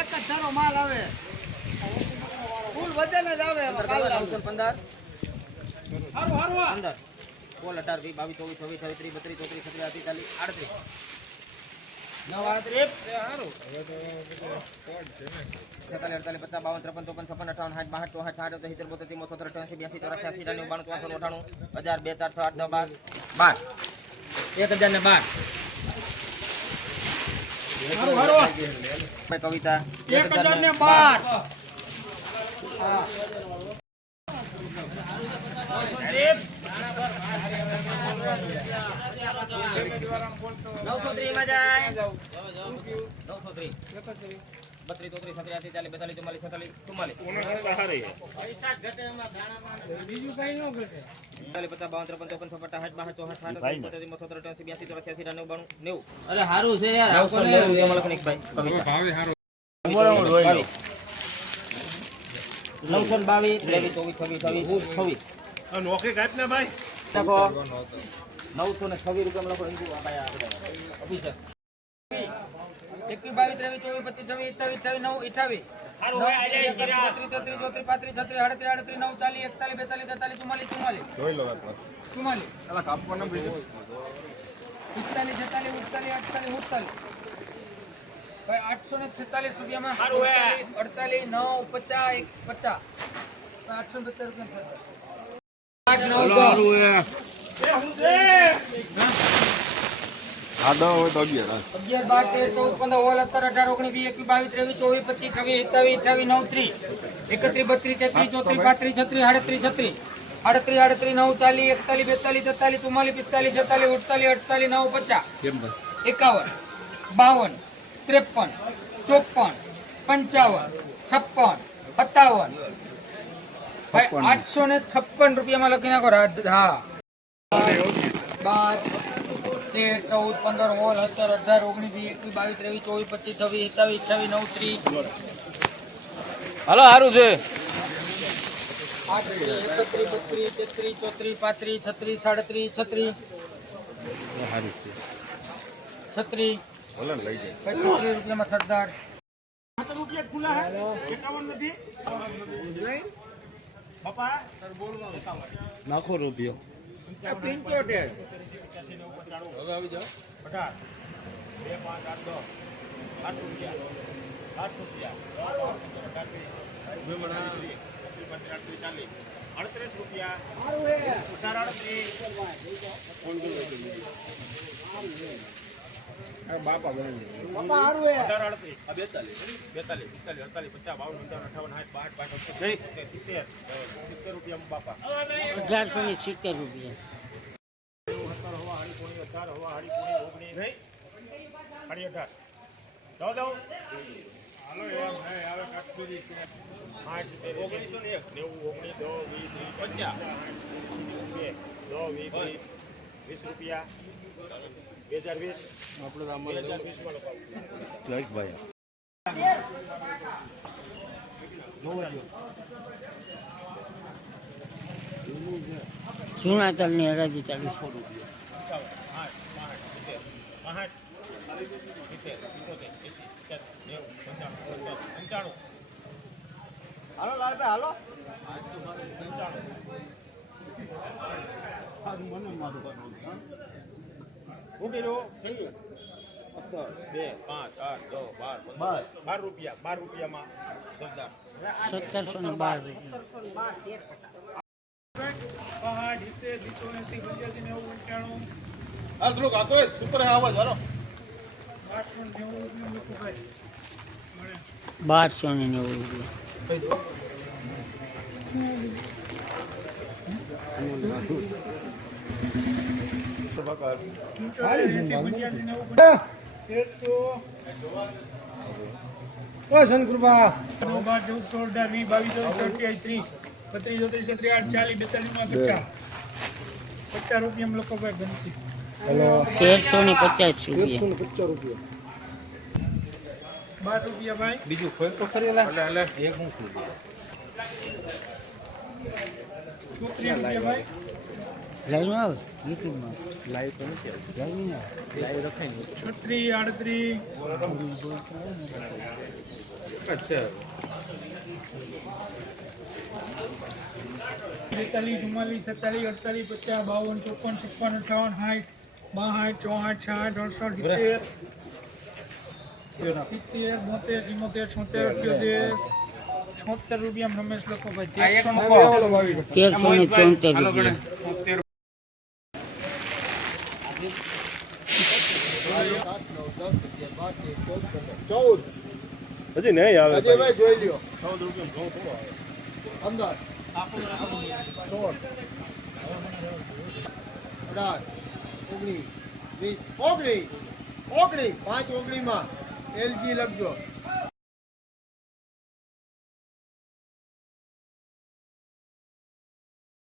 એક જ ધારો માલ આવે. ફૂલ વજન જ આવે પંદર હારું, હારું પંદર. સોળ અઢાર વીસ બાવીસ ચોવીસ છવ્વીસ છવ્વીસ ત્રીસ બત્રીસ ચોત્રીસ છત્રીસ આડત્રીસ. ચાલીસ આડત્રીસ. નવ આડત્રીસ છેતાલીસ અડતાલીસ પચાસ બાવન ત્રેપન ચોપન છપ્પન અઠાવન સાઠ બાસઠ ચોસઠ સાઠ સિત્તેર બોતેર સત્તર અઠ્યાસી બ્યાસી ચોરાસી બાણું અઠાણું હજાર બે ચાર છ આઠ નવ બાર. બાર. એક હજાર ને બાર. કવિતા. એક હજાર ને બાર. નવસો ત્રી માં જાય. નવસો ત્રીસ. બત્રીસ ચોત્રીસ સત્યાસી ચાલીસ બેતાલીસ ચુમ્માલીસ છતાલીસ ચુમ્માલીસ. બીજું કઈ ન ઘટે. ચાલીસ પચાસ બાવન ત્રેપન ચોપન છપ્પન સાઠ બાસઠ ચોસઠ સાઠ બોતેર ચુમ્મોતેર અઠ્યાસી બ્યાસી ચોરાસી અસી ત્રાણું બાણું નેવું. અરે હારું છે યાર નવસો બાવીસ ત્રેવીસ ચોવીસ છવ્વીસ છવ્વીસ છવ્વીસ નોકરી કાઢ ને ભાઈ. નવસો ને છવ્વીસ રૂપિયા લખો ભાઈ એકવીસ બાવીસ ત્રેવીસ ચોવીસ પચીસ છવ્વીસ એકતાવીસ અઠાવીસ નવ અઠાવીસ આઠસો ને છેતાલીસ રૂપિયામાં અડતાલીસ નવ પચાસ એક પચાસ. આઠસો પચાસ રૂપિયા. આઠ નવ અગિયાર બાર તેર ચૌદ પંદર ઓળ સત્તર અઢાર ઓગણીસ વીસ એકવીસ બાવીસ ત્રેવીસ ચોવીસ પચીસ છવ્વીસ સત્તાવીસ અઠાવીસ નવ ત્રીસ એકત્રીસ બત્રીસ તેત્રીસ ચોત્રીસ પાંત્રીસ છત્રીસ આડત્રીસ છત્રીસ. આડત્રીસ આડત્રીસ નવ ચાલીસ એકતાલીસ બેતાલીસ તેતાલીસ ચુમ્માલીસ પિસ્તાલીસ છેતાલીસ અડતાલીસ અડતાલીસ નવ પચાસ. એકાવન બાવન ત્રેપન ચોપન પંચાવન છપ્પન સત્તાવન. ભાઈ આઠસો ને છપ્પન રૂપિયામાં લખી નાખો હા. બાર તેર ચૌદ પંદર સોળ સત્તર અઢાર ઓગણીસ વીસ એકવીસ બાવીસ ત્રેવીસ ચોવીસ પચીસ છવ્વીસ સત્તાવીસ અઠાવીસ નવ ત્રીસ. હાલો સારું છે. એકત્રીસ બત્રીસ તેત્રીસ ચોત્રીસ પાંત્રીસ છત્રીસ સાડત્રીસ છત્રીસ છત્રીસ છત્રીસ રૂપિયામાં સરદાર રૂપિયા ખુલ્લા હે એકાવન નથી બાપા નાખો રૂપિયો. પંચોતેર અઢાર બે પાંચ આઠ દસ. આઠ રૂપિયા. આઠ રૂપિયા. ચાલીસ અડત્રીસ રૂપિયા. અઢાર અડત્રીસ અઢાર બેતાલીસ. બેતાલીસ પિસ્તાલીસ અડતાલીસ પચાસ બાવન પંચાવન અઠાવન સાઠ બાર પાંચ સિત્તેર સિત્તેર સિત્તેર રૂપિયા બાપા. અઢારસો ને સિત્તેર રૂપિયા. ઓગણીસ. ને એક. નેવું ઓગણીસ દો વીસ પચાસ બે દો વીસ વીસ રૂપિયા. બે હજાર વીસ બે હજાર વીસમાં લખાવું ભાઈ જૂના તલની હરાજી ચાલુ છે. આઠ સિત્તેર સિત્તોતેર એંસી પચાસ નેવું પંચાણું પંચાણું પંચાણું હાલો, લાલભાઈ, હાલો. હું કીધું થઈ ગયું. બે પાંચ આઠ દસ બાર બાર. બાર રૂપિયા બાર રૂપિયામાં સરદાર. સત્તરસો ને બાર રૂપિયા. બારસો ને નેવું રૂપિયા ઓ શંકરબા બાર ચૌદ સોળ અઢાર વીસ બાવીસ ચોવીસ અઠ્યાવીસ ત્રીસ બત્રીસ ચોત્રીસ છત્રીસ આઠ ચાલીસ બેતાલીસમાં પચાસ પચાસ રૂપિયા લોકો ભાઈ ગણતી તેરસો ને પચાસ રૂપિયા બાર રૂપિયા ભાઈ બીજું કોઈ તો ખરી લા ચોત્રીસ રૂપિયા છત્રી આડત્રી. અચ્છા. બેતાલીસ ચુમ્માલીસ સત્તાલીસ અડતાલીસ પચાસ બાવન ચોપન છપ્પન અઠાવન સાઠ બાસઠ ચોસઠ છાઠ અડસઠ સિત્તેર. સિત્તેર બોતેર ચુમ્મોતેર છોતેર અઠ્યોતેર છોતેર રૂપિયા રમેશ લોકો ભાઈ. તેરસો ને ચોતેર. રૂપિયા. ચૌદ. હજી નહીં આવે અજયભાઈ જોઈ લ્યો. ચૌદ રૂપિયા ઘઉં થોડો આવે. અંદર સોળ. અઢાર. ઓગણીસ. વીસ. ઓગણીસ. ઓગણીસ. પાંચ ઓગણીમાં એલજી લખજો.